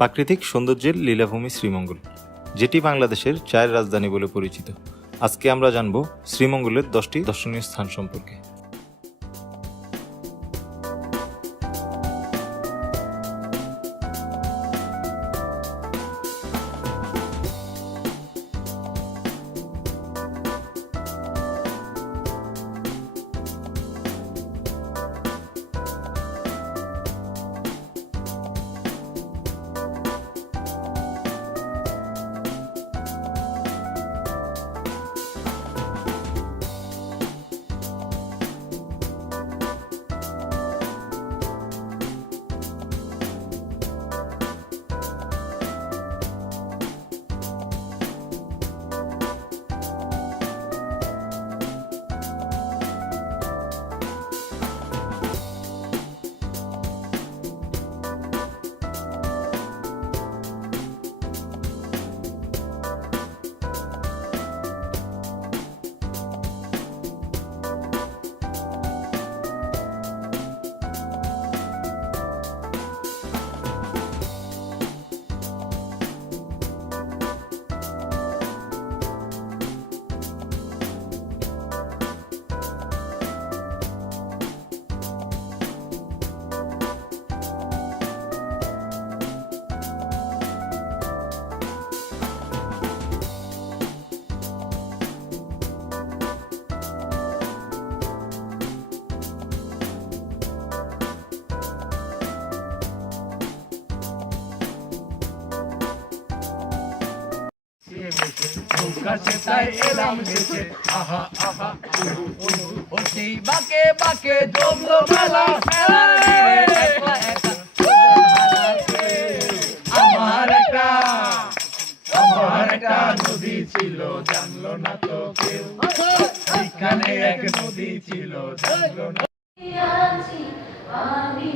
প্রাকৃতিক সৌন্দর্যের লীলাভূমি শ্রীমঙ্গল, যেটি বাংলাদেশের চায়ের রাজধানী বলে পরিচিত। আজকে আমরা জানব শ্রীমঙ্গলের দশটি দর্শনীয় স্থান সম্পর্কে। কাছে তাই এলাম দেশে আহা আহা। ও সেই বাকে বাকে জমলো মেলা। আমার একটা আমার একটা নদী ছিল, জানলো না তো কেউ এখানে এক নদী ছিল, জানলো না আমি